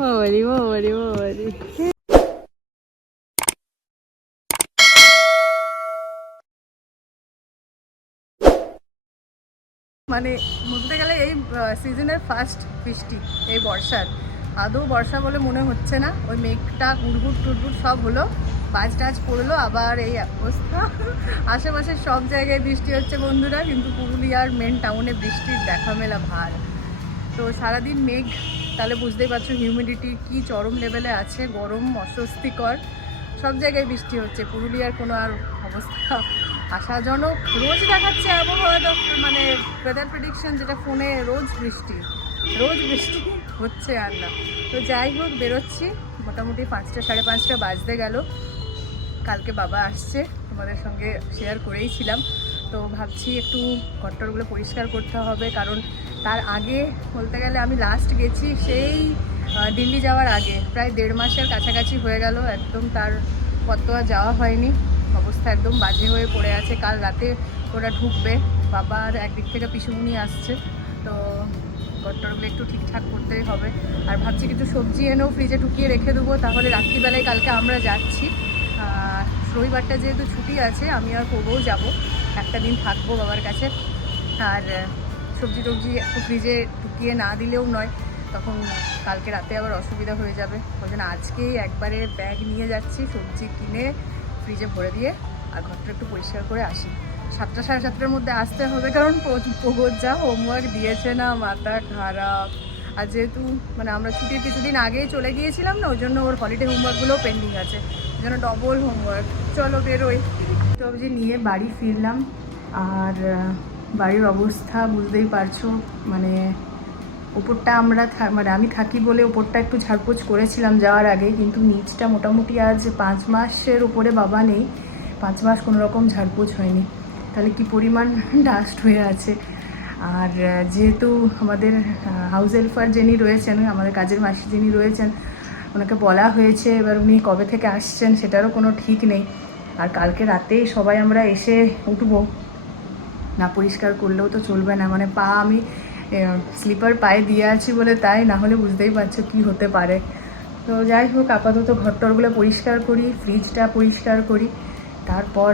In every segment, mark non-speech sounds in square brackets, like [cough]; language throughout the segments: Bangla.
বাবারি বাবারি বাবারি মানে বলতে গেলে এই সিজনের ফার্স্ট বৃষ্টি, এই বর্ষার। আদৌ বর্ষা বলে মনে হচ্ছে না। ওই মেঘটা গুড়গুড় টুড়গুড় সব হলো, বাজ টাজ পড়ল, আবার এই অবস্থা। আশেপাশে সব জায়গায় বৃষ্টি হচ্ছে বন্ধুরা, কিন্তু পুরুলিয়ার মেন টাউনে বৃষ্টির দেখা মেলা ভার। তো সারাদিন মেঘ তাহলে বুঝতেই পারছ হিউমিডিটি কি চরম লেভেলে আছে, গরম, অস্বস্তিকর, সব জায়গায় বৃষ্টি হচ্ছে। পুরুলিয়ার কোনো আর অবস্থা [laughs] আশাজনক। রোজ দেখাচ্ছে আবহাওয়া দপ্তর মানে ওয়েদার প্রেডিকশন যেটা ফোনে রোজ বৃষ্টি রোজ বৃষ্টি [laughs] হচ্ছে আর না। তো যাই হোক, বেরোচ্ছি। মোটামুটি পাঁচটা, সাড়ে পাঁচটা বাজতে গেল। কালকে বাবা আসছে, তোমাদের সঙ্গে শেয়ার করেইছিলাম তো ভাবছি একটু ঘরটরগুলো পরিষ্কার করতে হবে, কারণ তার আগে বলতে গেলে আমি লাস্ট গেছি, সেই দিল্লি যাওয়ার আগে। প্রায় দেড় মাসের কাছাকাছি হয়ে গেল, একদম তার কত যাওয়া হয়নি। অবস্থা একদম বাজে হয়ে পড়ে আছে, কাল রাতে ওরা ঢুকবে। বাবার একদিক থেকে পিসুমুনি আসছে, তো ঘরটরগুলো একটু ঠিকঠাক করতেই হবে। আর ভাবছি কিছু সবজি এনেও ফ্রিজে ঢুকিয়ে রেখে দেবো, তাহলে রাত্রিবেলায় কালকে আমরা যাচ্ছি। রবিবারটা যেহেতু ছুটি আছে, আমি আর করবও যাব, একটা দিন থাকব বাবার কাছে। আর সবজি টবজি একটু ফ্রিজে ঢুকিয়ে না দিলেও নয়, তখন কালকে রাতে আবার অসুবিধা হয়ে যাবে। ওই জন্য আজকেই একবারে ব্যাগ নিয়ে যাচ্ছি, সবজি কিনে ফ্রিজে ভরে দিয়ে, আর ঘরটা একটু পরিষ্কার করে আসি। সাতটা সাড়ে সাতটার মধ্যে আসতে হবে, কারণ প্রগত যা হোমওয়ার্ক দিয়েছে না, মাথা খারাপ। আর যেহেতু মানে আমরা ছুটির কিছুদিন আগেই চলে গিয়েছিলাম না, ওই জন্য ওর হলিডে হোমওয়ার্কগুলোও পেন্ডিং আছে। ওই জন্য ডবল হোমওয়ার্ক। চলো বেরোই। সবজি নিয়ে বাড়ি ফিরলাম, আর বাড়ির অবস্থা বুঝতেই পারছ। মানে ওপরটা আমরা মানে আমি থাকি বলে ওপরটা একটু ঝাড়পোছ করেছিলাম যাওয়ার আগে, কিন্তু নিচটা মোটামুটি আজ পাঁচ মাসের উপরে বাবা নেই। পাঁচ মাস কোনো রকম ঝাড়পোছ হয়নি। তাহলে কি পরিমাণ [laughs] ডাস্ট হয়ে আছে। আর যেহেতু আমাদের হাউস হেল্পার যিনি রয়েছেন, আমাদের কাজের মাসি যিনি রয়েছেন, ওনাকে বলা হয়েছে, এবার উনি কবে থেকে আসছেন সেটারও কোনো ঠিক নেই। আর কালকে রাতেই সবাই আমরা এসে উঠবো। না পরিষ্কার করলেও তো চলবে না। মানে পা আমি স্লিপার পায়ে দিয়ে আছি বলে তাই, না হলে বুঝতেই পারছ কি হতে পারে। তো যাই হোক, আপাতত ঘরটরগুলো পরিষ্কার করি ফ্রিজটা পরিষ্কার করি, তারপর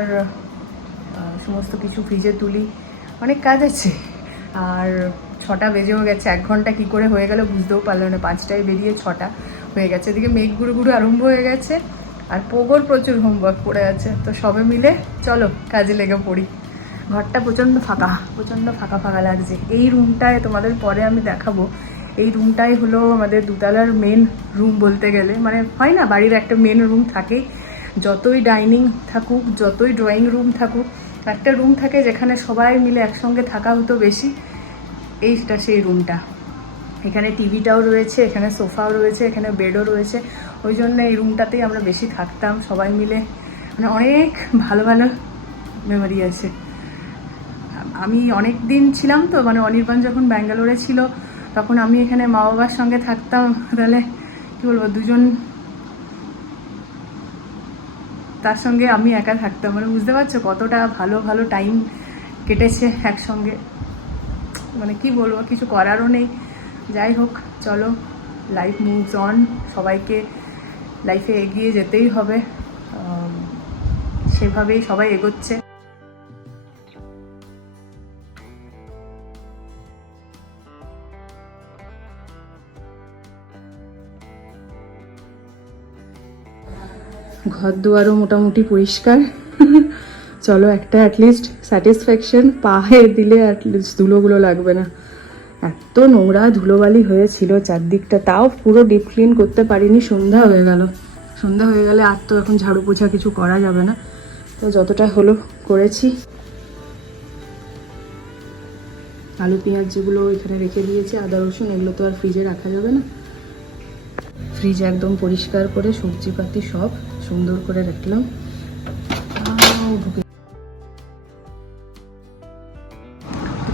সমস্ত কিছু ফ্রিজে তুলি। অনেক কাজ আছে। আর ছটা বেজেও গেছে, এক ঘণ্টা কি করে হয়ে গেল বুঝতেও পারল না। পাঁচটায় বেরিয়ে ছটা হয়ে গেছে। এদিকে মেঘ গুঁড়ো গুঁড়ো আরম্ভ হয়ে গেছে, আর পোগোর প্রচুর হোমওয়ার্ক পড়ে আছে। তো সবে মিলে চলো কাজে লেগে পড়ি। ঘরটা প্রচণ্ড ফাঁকা প্রচণ্ড ফাঁকা ফাঁকা লাগছে। এই রুমটায় তোমাদের পরে আমি দেখাবো। এই রুমটাই হলো আমাদের দুতলার মেন রুম বলতে গেলে। মানে হয় না, বাড়ির একটা মেন রুম থাকেই যতই ডাইনিং থাকুক, যতই ড্রয়িং রুম থাকুক, একটা রুম থাকে যেখানে সবাই মিলে একসঙ্গে থাকা হতো বেশি। এইটা সেই রুমটা এখানে টিভিটাও রয়েছে, এখানে সোফাও রয়েছে, এখানে বেডও রয়েছে। ওই জন্য এই রুমটাতেই আমরা বেশি থাকতাম। সবাই মিলে মানে অনেক ভালো ভালো মেমোরি আছে। আমি অনেক দিন ছিলাম তো মানে অনির্বাণ যখন ব্যাঙ্গালোরে ছিল, তখন আমি এখানে মা বাবার সঙ্গে থাকতাম। তাহলে কী বলব, দুজন তার সঙ্গে আমি একা থাকতাম। মানে বুঝতে পারছ কতটা ভালো ভালো টাইম কেটেছে একসঙ্গে। মানে কি বলব, কিছু করারও নেই। যাই হোক, চলো লাইফ মুভস অন সবাইকে লাইফে এগিয়ে যেতেই হবে। সেভাবেই সবাই এগোচ্ছে। ঘর দুয়ারও মোটামুটি পরিষ্কার। [laughs] চলো, একটা অ্যাটলিস্ট স্যাটিসফ্যাকশন পায়ে দিলে অ্যাটলিস্ট ধুলোগুলো লাগবে না। এত নোংরা ধুলোবালি হয়েছিল চারদিকটা, তাও পুরো ডিপ ক্লিন করতে পারিনি, সন্ধ্যা হয়ে গেল। সন্ধ্যা হয়ে গেলে আর তো এখন ঝাড়ু পোছা কিছু করা যাবে না। তো যতটা হলো করেছি। আলু, পেঁয়াজ যেগুলো এখানে রেখে দিয়েছি, আদা, রসুন, এগুলো তো আর ফ্রিজে রাখা যাবে না। ফ্রিজ একদম পরিষ্কার করে সবজিপাতি সব সুন্দর করে রাখলাম।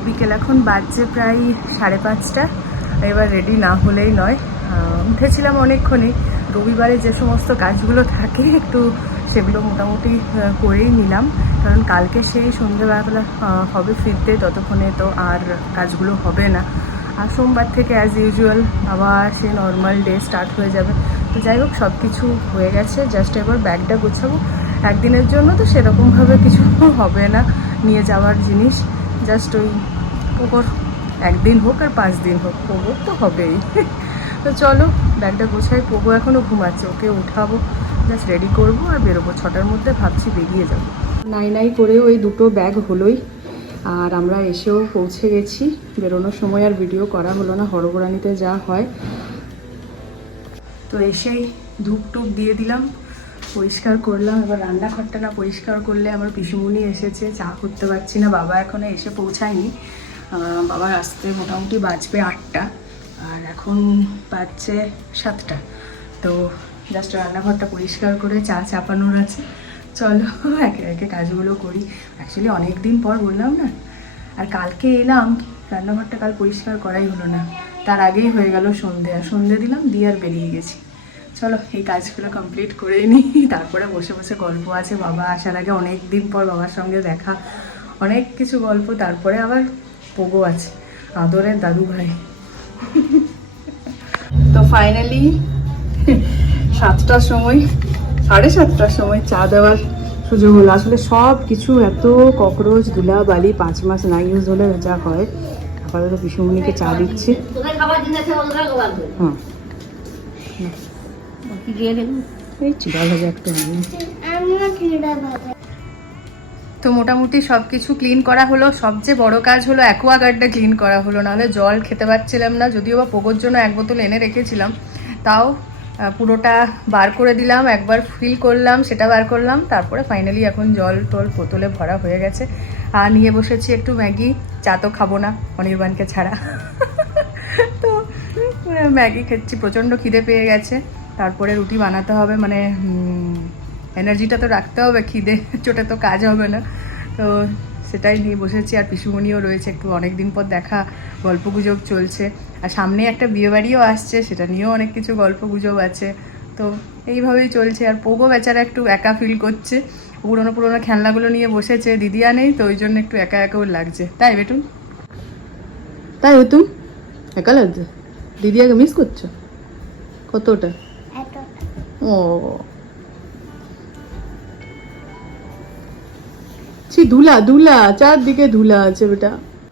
বিকেল এখন বাজছে প্রায় সাড়ে পাঁচটা। এবার রেডি না হলেই নয়। উঠেছিলাম অনেকক্ষণে। রবিবারে যে সমস্ত কাজগুলো থাকে, একটু সেগুলো মোটামুটি করেই নিলাম। কারণ কালকে সেই সন্ধ্যেবেলা হবে ফিরতে, ততক্ষণে তো আর কাজগুলো হবে না। আর সোমবার থেকে অ্যাজ ইউজুয়াল আবার সে নর্মাল ডে স্টার্ট হয়ে যাবে। তো যাই হোক সব কিছু হয়ে গেছে। জাস্ট এবার ব্যাগটা গোছাবো। একদিনের জন্য তো সেরকমভাবে কিছু হবে না নিয়ে যাওয়ার জিনিস। জাস্ট ওই ওপর একদিন হোক আর পাঁচ দিন হোক, ওপর তো হবেই। তো চলো, ব্যাগটা গোছাই পোগো এখনও ঘুমাচ্ছে। ওকে উঠাবো জাস্ট রেডি করব আর বেরোবো। ছটার মধ্যে ভাবছি বেরিয়ে যাব। নাই নাই করেও ওই দুটো ব্যাগ হলোই। আর আমরা এসেও পৌঁছে গেছি। বেরোনোর সময় আর ভিডিও করা হলো না। হরগোড়ানিতে যা হয়। তো এসেই ধূপ টুপ দিয়ে দিলাম, পরিষ্কার করলাম। এবার রান্নাঘরটা না পরিষ্কার করলে আমার পিসুমুনি এসেছে, চা করতে পারছি না, বাবা এখনও এসে পৌঁছায়নি। বাবার আসতে মোটামুটি বাজবে আটটা, আর এখন বাজছে সাতটা। তো জাস্ট রান্নাঘরটা পরিষ্কার করে চা চাপানোর আছে। চলো, একে একে কাজগুলো করি। অ্যাকচুয়ালি অনেক দিন পর বললাম না, আর কালকে এলাম, রান্নাঘরটা কাল পরিষ্কার করাই হলো না। তার আগেই হয়ে গেল সন্ধে, আর সন্ধে দিলাম দিয়ে আর বেরিয়ে গেছি। চলো, এই কাজগুলো কমপ্লিট করে নিই [laughs] তারপরে বসে বসে গল্প আছে, বাবা আসার আগে অনেক দিন পর বাবার সঙ্গে দেখা। অনেক কিছু গল্প, তারপরে আবার পোগো আছে, আদরের দাদু ভাই। [laughs] তো ফাইনালি [laughs] সাতটার সময়, সাড়ে সাতটার সময় চা দেওয়ার সুযোগ হলো। আসলে সব কিছু এত ককরোচ ধুলা বালি পাঁচ মাস না ইউজ হলে যা হয়। আপাতত পিসুমণিকে চা দিচ্ছি। এই চিড়া ভাজা একটু তো মোটামুটি সব কিছু ক্লিন করা হলো। সবচেয়ে বড় কাজ হলো অ্যাকোয়াগার্ডটা ক্লিন করা হলো। নাহলে জল খেতে পারছিলাম না। যদিও বা পোগোর জন্য এক বোতল এনে রেখেছিলাম তাও পুরোটা বার করে দিলাম, একবার ফিল করলাম, সেটা বার করলাম, তারপরে ফাইনালি এখন জল টল বোতলে ভরা হয়ে গেছে। আর নিয়ে বসেছি একটু ম্যাগি, চা তো খাব না, অনির্বাণকে ছাড়া। তো ম্যাগি খেচ্ছি, প্রচণ্ড খিদে পেয়ে গেছে। তারপরে রুটি বানাতে হবে মানে এনার্জিটা তো রাখতে হবে, খিদে চোটে তো কাজ হবে না। তো সেটাই নিয়ে বসেছি, আর পিসুমণিও রয়েছে, একটু অনেক দিন পর দেখা, গল্পগুজব চলছে। আর সামনে একটা বিয়ে বাড়িও আসছে, সেটা নিয়েও অনেক কিছু গল্প গুজব আছে। তো এইভাবেই চলছে। আর পোগো বেচারা একটু একা ফিল করছে। পুরোনো পুরোনো খেলনাগুলো নিয়ে বসেছে দিদিয়া নেই, তো ওই জন্য একটু একা একাও লাগছে। তাই বেটুন তাই তুমি? একা লাগছে? দিদিয়াকে মিস করছ? কতটা? ও। ছি, ধুলা ধুলা, চারদিকে ধুলা আছে বেটা।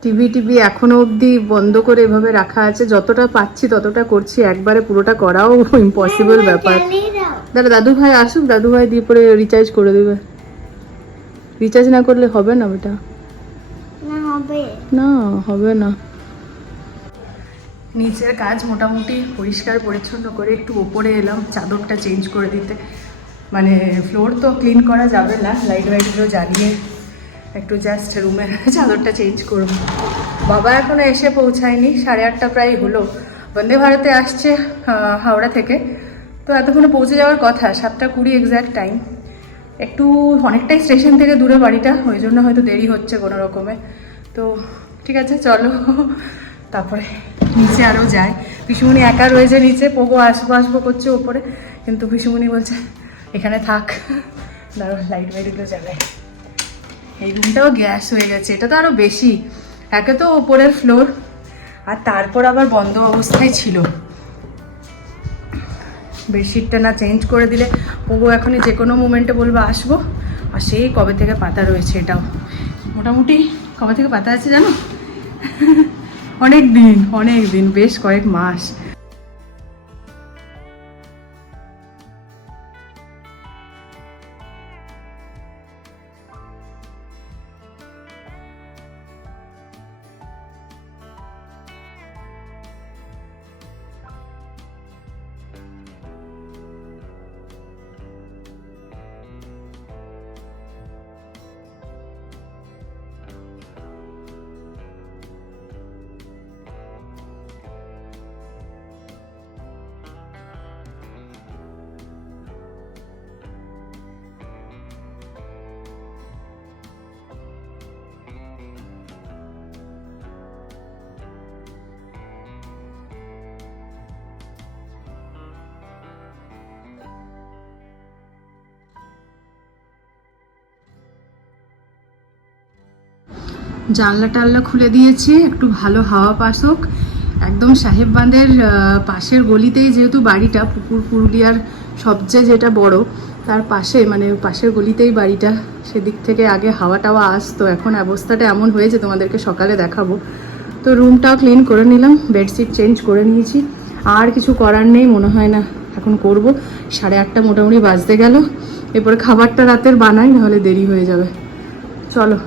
টিভি টিভি এখনও অবধি বন্ধ করে এভাবে রাখা আছে। যতটা পাচ্ছি ততটা করছি। একবারে পুরোটা করাও ইম্পসিবল ব্যাপার। দাদা দাদু ভাই আসুক। দাদু ভাই দিয়ে পরে রিচার্জ করে দেবে। রিচার্জ না করলে হবে না বেটা। না হবে। না হবে না। নিচের কাজ মোটামুটি পরিষ্কার পরিচ্ছন্ন করে একটু ওপরে এলাম। চাদরটা চেঞ্জ করে দিতে। মানে ফ্লোর তো ক্লিন করা যাবে না। লাইট লাইটগুলো জ্বালিয়ে একটু জাস্ট রুমের চাদরটা চেঞ্জ করব। বাবা এখনও এসে পৌঁছায়নি, সাড়ে আটটা প্রায় হলো। বন্দে ভারতে আসছে হাওড়া থেকে। তো এতক্ষণে পৌঁছে যাওয়ার কথা, সাতটা কুড়ি এক্স্যাক্ট টাইম একটু অনেকটাই স্টেশন থেকে দূরে বাড়িটা, ওই জন্য হয়তো দেরি হচ্ছে কোনো রকমে। তো ঠিক আছে, চলো। তারপরে নিচে আরও যায়। পিসুমণি একা রয়েছে নিচে পোগো আসব আসব করছে ওপরে। কিন্তু পিসুমণি বলছে, এখানে থাক। দাঁড়ো লাইট ফাইটগুলো জ্বালায় এই রুমটাও গ্যাস হয়ে গেছে, এটা তো আরও বেশি। একে তো ওপরের ফ্লোর আর তারপর আবার বন্ধ অবস্থায় ছিল। বেডশিটটা না চেঞ্জ করে দিলে, ওগো এখনই যে কোনো মুমেন্টে বলব, আসব। আর সেই কবে থেকে পাতা রয়েছে এটাও। মোটামুটি কবে থেকে পাতা আছে জানো? অনেক দিন অনেক দিন, বেশ কয়েক মাস। জানলা টাল্লা খুলে দিয়েছি, একটু ভালো হাওয়া পাসুক একদম সাহেব বাঁধের পাশের গলিতেই যেহেতু বাড়িটা, পুকুর, পুরুলিয়ার সবচেয়ে যেটা বড়, তার পাশে মানে পাশের গলিতেই বাড়িটা, সেদিক থেকে আগে হাওয়া টাওয়া আসতো। এখন অবস্থাটা এমন হয়েছে, তোমাদেরকে সকালে দেখাবো। তো রুমটাও ক্লিন করে নিলাম বেডশিট চেঞ্জ করে নিয়েছি। আর কিছু করার নেই, মনে হয় না এখন করব। সাড়ে আটটা মোটামুটি বাজতে গেল। এরপরে খাবারটা রাতের বানাই, নাহলে দেরি হয়ে যাবে। চলো।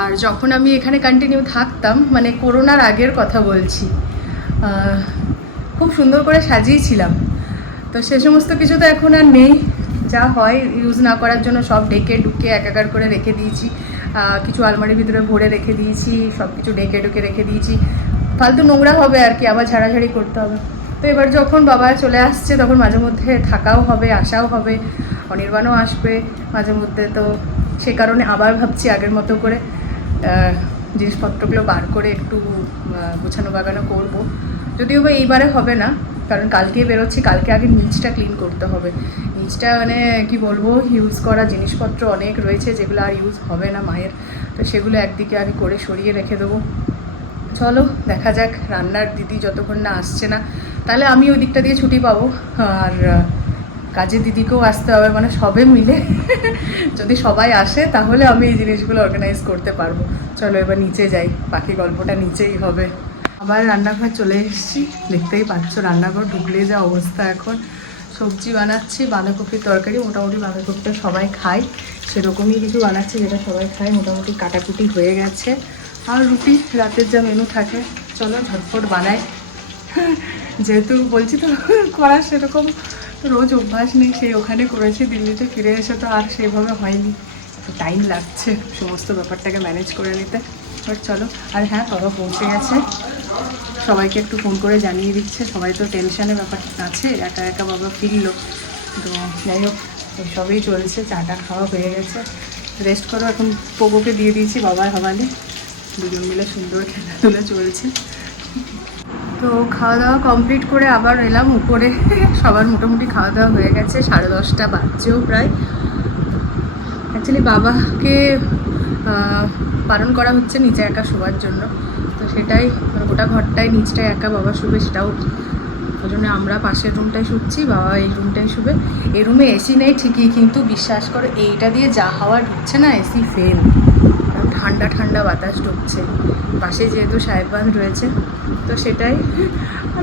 আর যখন আমি এখানে কন্টিনিউ থাকতাম মানে করোনার আগের কথা বলছি খুব সুন্দর করে সাজিয়েছিলাম। তো সে সমস্ত কিছু তো এখন আর নেই। যা হয় ইউজ না করার জন্য সব ডেকে ডুকে একাকার করে রেখে দিয়েছি। কিছু আলমারির ভিতরে ভরে রেখে দিয়েছি সব কিছু ডেকে ডুকে রেখে দিয়েছি। ফালতু নোংরা হবে আর কি, আবার ঝাড়াঝাড়ি করতে হবে। তো এবার যখন বাবা চলে আসছে, তখন মাঝে মধ্যে থাকাও হবে, আসাও হবে, অনির্বাণও আসবে মাঝে মধ্যে। তো সে কারণে আবার ভাবছি আগের মতো করে। জিনিসপত্রগুলো বার করে একটু গোছানো বাগানো করব। যদিও বা এইবারে হবে না, কারণ কালকে বেরোচ্ছি, কালকে আগে নিচটা ক্লিন করতে হবে। নিচটা মানে কি বলব ইউজ করা জিনিসপত্র অনেক রয়েছে, যেগুলো আর ইউজ হবে না মায়ের। তো সেগুলো একদিকে আমি করে সরিয়ে রেখে দেবো। চলো, দেখা যাক, রান্নার দিদি যতক্ষণ না আসছে না, তাহলে আমি ওই দিকটা দিয়ে ছুটি পাবো। আর কাজের দিদিকেও আসতে হবে মানে সবে মিলে। যদি সবাই আসে, তাহলে আমি এই জিনিসগুলো অর্গানাইজ করতে পারব। চলো এবার নিচে যাই, বাকি গল্পটা নিচেই হবে। আবার রান্নাঘর চলে এসেছি, দেখতেই পাচ্ছ রান্নাঘর ঢুকলে যা অবস্থা এখন। সবজি বানাচ্ছি, বাঁধাকপির তরকারি, মোটামুটি বাঁধাকপিটা সবাই খায়। সেরকমই কিছু বানাচ্ছি যেটা সবাই খায়, মোটামুটি কাটাকুটি হয়ে গেছে। আর রুটি, রাতের যা মেনু থাকে, চলো ঝটফট বানাই। যেহেতু বলছি তো করার সেরকম। রোজ অভ্যাস নেই সেই ওখানে করেছি, দিল্লিতে ফিরে এসে তো আর সেভাবে হয়নি। টাইম লাগছে সমস্ত ব্যাপারটাকে ম্যানেজ করে নিতে। বাট চলো, আর হ্যাঁ বাবা পৌঁছে গেছে। সবাইকে একটু ফোন করে জানিয়ে দিচ্ছে। সবাই তো টেনশানে ব্যাপার আছে, একা একা বাবা ফিরলো। তো যাই হোক সবই চলছে চাটা খাওয়া হয়ে গেছে। রেস্ট করো, এখন পোগোকে দিয়ে দিয়েছি, বাবার হওয়ালে। দুজন মিলে সুন্দর খেলাধুলা চলছে। তো খাওয়া দাওয়া কমপ্লিট করে আবার এলাম উপরে। [laughs] সবার মোটামুটি খাওয়া দাওয়া হয়ে গেছে, সাড়ে দশটা বাজছেও প্রায়। অ্যাকচুয়ালি বাবাকে বারণ করা হচ্ছে নিচে একা শোয়ার জন্য। তো সেটাই মানে গোটা ঘরটাই নিচটায় একা বাবা শুবে সেটাও। ওই জন্য আমরা পাশের রুমটায় শুচ্ছি, বাবা এই রুমটায় শুবে। এই রুমে এসি নেই ঠিকই, কিন্তু বিশ্বাস করো এইটা দিয়ে যা হাওয়া ঢুকছে না এসি ফেল ঠান্ডা ঠান্ডা বাতাস ঢুকছে। পাশে যেহেতু সাহেববাঁধ রয়েছে, তো সেটাই।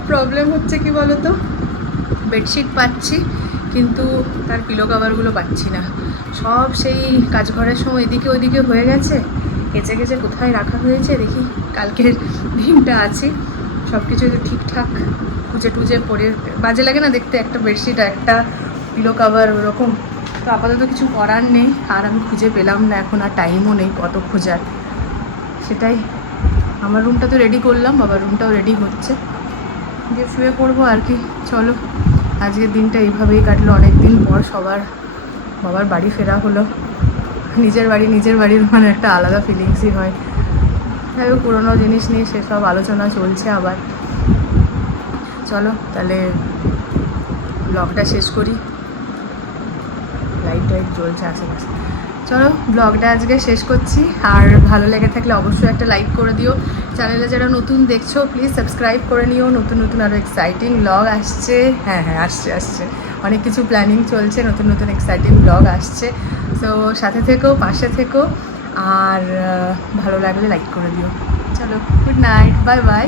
প্রবলেম হচ্ছে কি বলো তো বেডশিট পাচ্ছি, কিন্তু তার পিলো কাভারগুলো পাচ্ছি না। সব সেই কাজঘরের সময় এদিকে ওইদিকে হয়ে গেছে। কেচে কেচে কোথায় রাখা হয়েছে দেখি, কালকের দিনটা আছে। সব কিছু ঠিকঠাক, খুঁজে টুজে পরে বাজে লাগে না দেখতে একটা বেডশিট একটা পিলো কাভার ওরকম। তো আপাতত কিছু করার নেই, আর আমি খুঁজে পেলাম না, এখন আর টাইমও নেই কত খোঁজার। সেটাই। আমার রুমটা তো রেডি করলাম, বাবার রুমটাও রেডি হচ্ছে। দিয়ে শুয়ে পড়ব আর কি, চলো। আজকের দিনটা এইভাবেই কাটলো অনেক দিন পর সবার, বাবার বাড়ি ফেরা হলো। নিজের বাড়ি, নিজের বাড়ির মানে একটা আলাদা ফিলিংসই হয়। যাই হোক, পুরোনো জিনিস নিয়ে সেসব আলোচনা চলছে আবার। চলো, তাহলে ব্লগটা শেষ করি। লাইট টাইট জ্বলছে আশেপাশে। চলো ব্লগটা আজকে শেষ করছি। আর ভালো লেগে থাকলে অবশ্যই একটা লাইক করে দিও। চ্যানেলে যারা নতুন দেখছ প্লিজ সাবস্ক্রাইব করে নিও। নতুন নতুন আরও এক্সাইটিং ব্লগ আসছে। হ্যাঁ হ্যাঁ আসছে আসছে। অনেক কিছু প্ল্যানিং চলছে, নতুন নতুন এক্সাইটিং ব্লগ আসছে। তো সাথে থেকেও পাশে থেকেও আর ভালো লাগলে লাইক করে দিও। চলো গুড নাইট বাই বাই